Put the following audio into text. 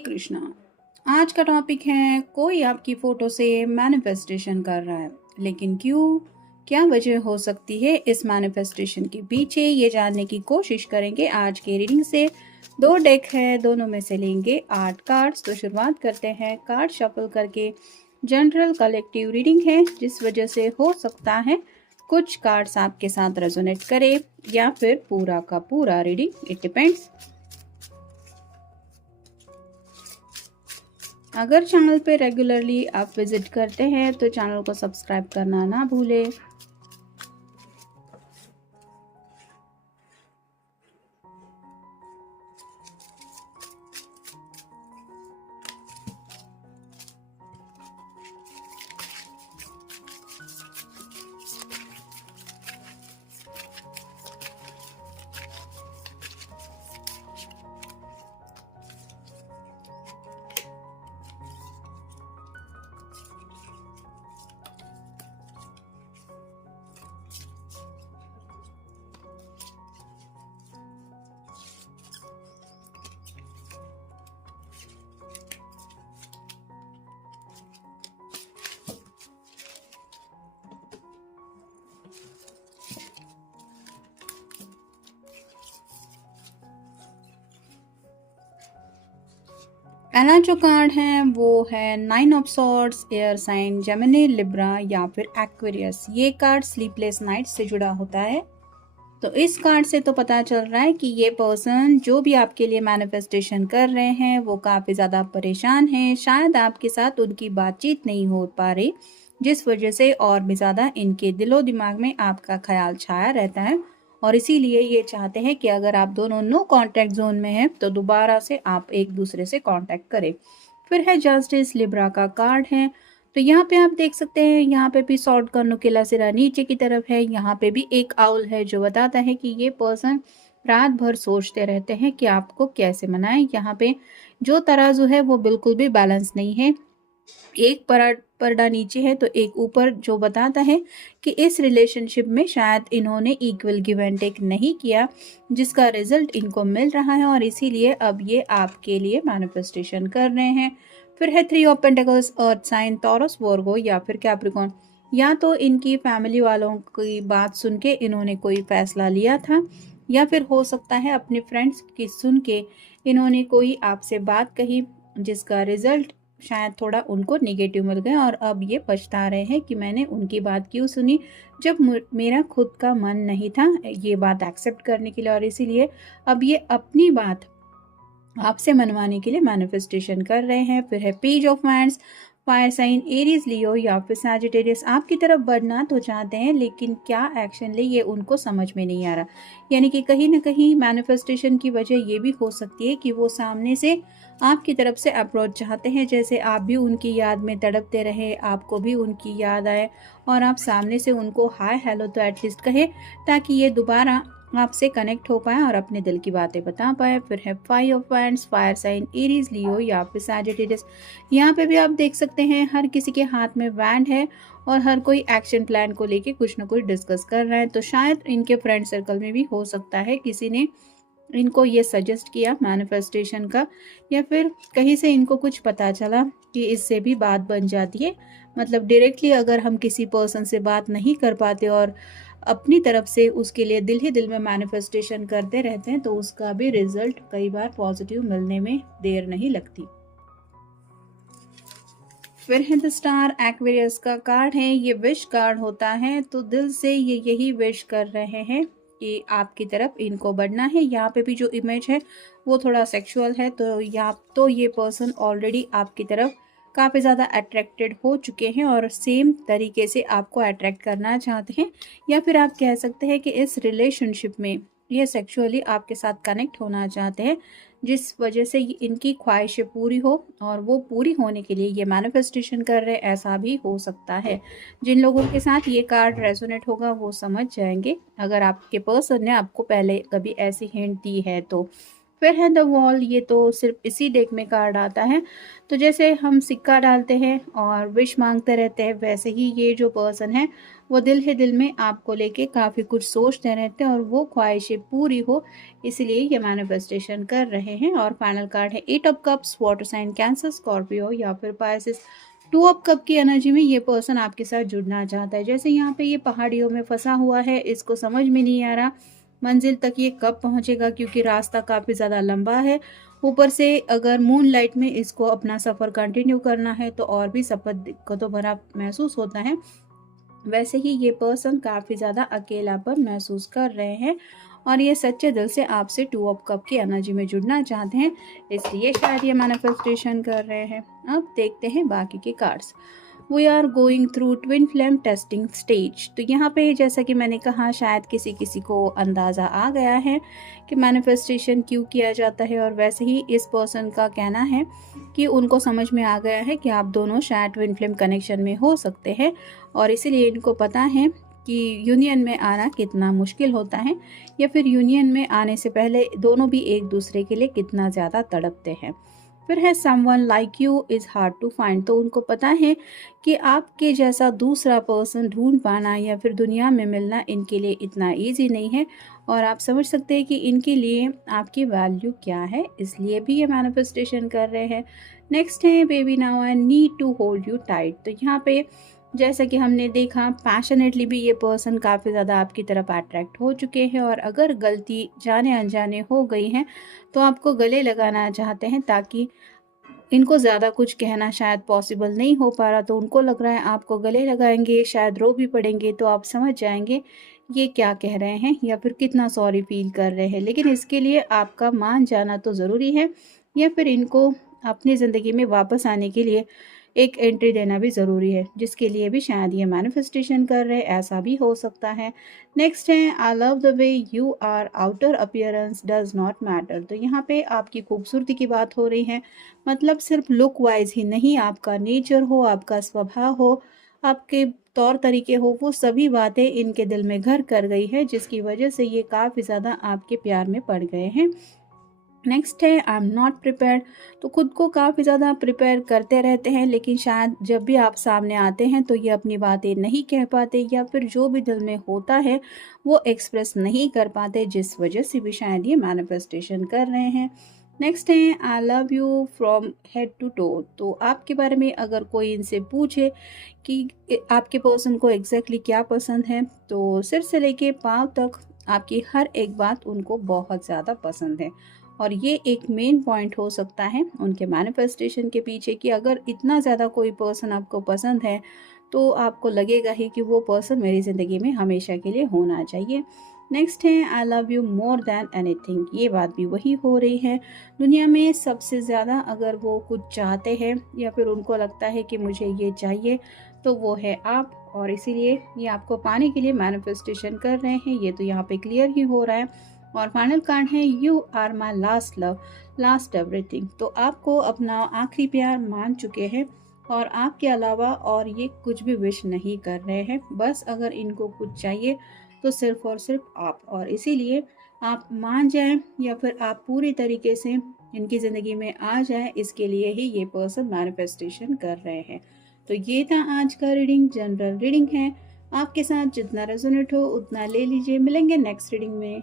कृष्णा। आज का टॉपिक है कोई आपकी फोटो से मैनिफेस्टेशन कर रहा है, लेकिन क्यों? क्या वजह हो सकती है इस मैनिफेस्टेशन के पीछे, ये जानने की कोशिश करेंगे आज के रीडिंग से। दो डेक है, दोनों में से लेंगे 8 कार्ड्स। तो शुरुआत करते हैं कार्ड शफल करके। जनरल कलेक्टिव रीडिंग है, जिस वजह से हो सकता है कुछ कार्ड्स आपके साथ रेजोनेट करे या फिर पूरा का पूरा रीडिंग, इट डिपेंड्स। अगर चैनल पे रेगुलरली आप विजिट करते हैं तो चैनल को सब्सक्राइब करना ना भूलें। पहला जो कार्ड है वो है 9 of swords, air sign Gemini, Libra या फिर एक्वेरियस। ये कार्ड स्लीपलेस नाइट से जुड़ा होता है। तो इस कार्ड से तो पता चल रहा है कि ये पर्सन जो भी आपके लिए मैनिफेस्टेशन कर रहे हैं वो काफ़ी ज़्यादा परेशान है। शायद आपके साथ उनकी बातचीत नहीं हो पा रही, जिस वजह से और भी ज़्यादा इनके दिलो दिमाग में आपका ख्याल छाया रहता है, और इसीलिए ये चाहते हैं कि अगर आप दोनों नो कांटेक्ट जोन में हैं तो दोबारा से आप एक दूसरे से कांटेक्ट करें। फिर है जस्टिस, लिब्रा का कार्ड है। तो यहाँ पे आप देख सकते हैं, यहाँ पे भी सॉर्ड का नुकीला सिरा नीचे की तरफ है। यहाँ पे भी एक आउल है जो बताता है कि ये पर्सन रात भर सोचते रहते हैं कि आपको कैसे मनाएं। यहाँ पे जो तराजू है वो बिल्कुल भी बैलेंस नहीं है, एक पर्दा नीचे है तो एक ऊपर, जो बताता है कि इस रिलेशनशिप में शायद इन्होंने इक्वल गिव एंड टेक नहीं किया, जिसका रिजल्ट इनको मिल रहा है, और इसीलिए अब ये आपके लिए मैनिफेस्टेशन कर रहे हैं। फिर है 3 of pentacles, earth sign, Taurus, Virgo या फिर कैप्रिकॉर्न। या तो इनकी फैमिली वालों की बात सुन के इन्होंने कोई फैसला लिया था, या फिर हो सकता है अपने फ्रेंड्स की सुन के इन्होंने कोई आपसे बात कही, जिसका रिजल्ट शायद थोड़ा उनको नेगेटिव मिल गया, और अब ये पछता रहे हैं कि मैंने उनकी बात क्यों सुनी जब मेरा खुद का मन नहीं था ये बात एक्सेप्ट करने के लिए, और इसीलिए अब ये अपनी बात आपसे मनवाने के लिए मैनिफेस्टेशन कर रहे हैं। फिर है page of wands, fire sign, Aries, Leo या फिर सैजिटेरियस आपकी तरफ बढ़ना तो चाहते हैं, लेकिन क्या एक्शन ले ये उनको समझ में नहीं आ रहा। यानी कि कहीं ना कहीं मैनिफेस्टेशन की वजह ये भी हो सकती है कि वो सामने से आपकी तरफ से अप्रोच चाहते हैं, जैसे आप भी उनकी याद में तड़पते रहे, आपको भी उनकी याद आए, और आप सामने से उनको हाय हेलो तो एटलीस्ट कहे, ताकि ये दोबारा आपसे कनेक्ट हो पाए और अपने दिल की बातें बता पाए। फिर है 5 of wands, fire sign, Aries, Leo या फिर सैजिटेरियस। यहाँ पे भी आप देख सकते हैं हर किसी के हाथ में वैंड है, और हर कोई एक्शन प्लान को लेके कुछ ना कुछ डिस्कस कर रहा है। तो शायद इनके फ्रेंड सर्कल में भी हो सकता है किसी ने इनको ये सजेस्ट किया मैनिफेस्टेशन का, या फिर कहीं से इनको कुछ पता चला कि इससे भी बात बन जाती है। मतलब डायरेक्टली अगर हम किसी पर्सन से बात नहीं कर पाते और अपनी तरफ से उसके लिए दिल ही दिल में मैनिफेस्टेशन करते रहते हैं, तो उसका भी रिजल्ट कई बार पॉजिटिव मिलने में देर नहीं लगती। फिर है द स्टार, एक्वेरियस का कार्ड है। ये विश कार्ड होता है, तो दिल से ये यही विश कर रहे हैं कि आपकी तरफ इनको बढ़ना है। यहाँ पे भी जो इमेज है वो थोड़ा सेक्सुअल है, तो यहाँ तो ये पर्सन ऑलरेडी आपकी तरफ काफ़ी ज़्यादा अट्रैक्टेड हो चुके हैं और सेम तरीके से आपको अट्रैक्ट करना चाहते हैं, या फिर आप कह सकते हैं कि इस रिलेशनशिप में ये सेक्सुअली आपके साथ कनेक्ट होना चाहते हैं, जिस वजह से इनकी ख्वाहिशें पूरी हो, और वो पूरी होने के लिए ये मैनिफेस्टेशन कर रहे हैं, ऐसा भी हो सकता है। जिन लोगों के साथ ये कार्ड रेजोनेट होगा वो समझ जाएंगे, अगर आपके पर्सन ने आपको पहले कभी ऐसी हिंट दी है तो। फिर है द वॉल, ये तो सिर्फ इसी डेक में कार्ड आता है। तो जैसे हम सिक्का डालते हैं और विश मांगते रहते हैं, वैसे ही ये जो पर्सन है वो दिल ही दिल में आपको लेके काफ़ी कुछ सोचते रहते हैं और वो ख्वाहिशें पूरी हो, इसलिए ये मैनिफेस्टेशन कर रहे हैं। और फाइनल कार्ड है 8 of cups, water sign Cancer, Scorpio या फिर पाइसेस। 2 ऑफ कप की एनर्जी में ये पर्सन आपके साथ जुड़ना चाहता है। जैसे यहाँ पे ये पहाड़ियों में फंसा हुआ है, इसको समझ में नहीं आ रहा मंजिल तक ये कब पहुंचेगा, क्योंकि रास्ता काफ़ी ज़्यादा लंबा है। ऊपर से अगर मून लाइट में इसको अपना सफ़र कंटिन्यू करना है तो और भी सफ़र दिक्कतों भरा महसूस होता है। वैसे ही ये पर्सन काफ़ी ज़्यादा अकेलापन महसूस कर रहे हैं और ये सच्चे दिल से आपसे 2 ऑफ कप की एनर्जी में जुड़ना चाहते हैं, इसलिए शायद ये मैनिफेस्टेशन कर रहे हैं। अब देखते हैं बाकी के cards. We are going through twin flame testing stage. तो यहाँ पे जैसा कि मैंने कहा, शायद किसी किसी को अंदाज़ा आ गया है कि मैनिफेस्टेशन क्यों किया जाता है, और वैसे ही इस पर्सन का कहना है कि उनको समझ में आ गया है कि आप दोनों शायद ट्विन फ्लेम कनेक्शन में हो सकते हैं और इसीलिए इनको पता है कि यूनियन में आना कितना मुश्किल होता है, या फिर यूनियन में आने से पहले दोनों भी एक दूसरे के लिए कितना ज़्यादा तड़पते हैं। फिर है someone like you is hard to find. तो उनको पता है कि आपके जैसा दूसरा पर्सन ढूंढ पाना या फिर दुनिया में मिलना इनके लिए इतना ईजी नहीं है, और आप समझ सकते हैं कि इनके लिए आपकी वैल्यू क्या है, इसलिए भी ये मैनिफेस्टेशन कर रहे हैं। नेक्स्ट है baby now I need to hold you tight. तो यहाँ पे जैसा कि हमने देखा, पैशनेटली भी ये पर्सन काफ़ी ज़्यादा आपकी तरफ अट्रैक्ट हो चुके हैं, और अगर गलती जाने अनजाने हो गई हैं तो आपको गले लगाना चाहते हैं, ताकि इनको ज़्यादा कुछ कहना शायद पॉसिबल नहीं हो पा रहा, तो उनको लग रहा है आपको गले लगाएंगे, शायद रो भी पड़ेंगे तो आप समझ जाएंगे ये क्या कह रहे हैं या फिर कितना सॉरी फील कर रहे हैं। लेकिन इसके लिए आपका मान जाना तो ज़रूरी है, या फिर इनको अपनी ज़िंदगी में वापस आने के लिए एक एंट्री देना भी ज़रूरी है, जिसके लिए भी शायद ये मैनिफेस्टेशन कर रहे हैं, ऐसा भी हो सकता है। नेक्स्ट है I love the way you are, outer appearance does not matter. तो यहाँ पे आपकी खूबसूरती की बात हो रही है, मतलब सिर्फ लुक वाइज ही नहीं, आपका नेचर हो, आपका स्वभाव हो, आपके तौर तरीके हो, वो सभी बातें इनके दिल में घर कर गई है, जिसकी वजह से ये काफ़ी ज़्यादा आपके प्यार में पड़ गए हैं। नेक्स्ट है आई एम नॉट प्रिपेयर्ड। तो खुद को काफ़ी ज़्यादा प्रिपेयर करते रहते हैं, लेकिन शायद जब भी आप सामने आते हैं तो ये अपनी बातें नहीं कह पाते, या फिर जो भी दिल में होता है वो एक्सप्रेस नहीं कर पाते, जिस वजह से भी शायद ये मैनिफेस्टेशन कर रहे हैं। नेक्स्ट है I love you from head to toe. तो आपके बारे में अगर कोई इनसे पूछे कि आपके पर्सन को एग्जैक्टली क्या पसंद है, तो सिर से लेके पाँव तक आपकी हर एक बात उनको बहुत ज़्यादा पसंद है, और ये एक मेन पॉइंट हो सकता है उनके मैनिफेस्टेशन के पीछे, कि अगर इतना ज़्यादा कोई पर्सन आपको पसंद है तो आपको लगेगा ही कि वो पर्सन मेरी ज़िंदगी में हमेशा के लिए होना चाहिए। नेक्स्ट है I love you more than anything. ये बात भी वही हो रही है, दुनिया में सबसे ज़्यादा अगर वो कुछ चाहते हैं या फिर उनको लगता है कि मुझे ये चाहिए, तो वो है आप, और इसीलिए ये आपको पाने के लिए मैनिफेस्टेशन कर रहे हैं, ये तो यहाँ पे क्लियर ही हो रहा है। और फाइनल कार्ड है you are my last love, last everything. तो आपको अपना आखिरी प्यार मान चुके हैं और आपके अलावा और ये कुछ भी विश नहीं कर रहे हैं, बस अगर इनको कुछ चाहिए तो सिर्फ और सिर्फ आप, और इसीलिए आप मान जाएं या फिर आप पूरी तरीके से इनकी ज़िंदगी में आ जाएं, इसके लिए ही ये पर्सन मैनिफेस्टेशन कर रहे हैं। तो ये था आज का रीडिंग, जनरल रीडिंग है, आपके साथ जितना रेजोनेट हो उतना ले लीजिए। मिलेंगे नेक्स्ट रीडिंग में।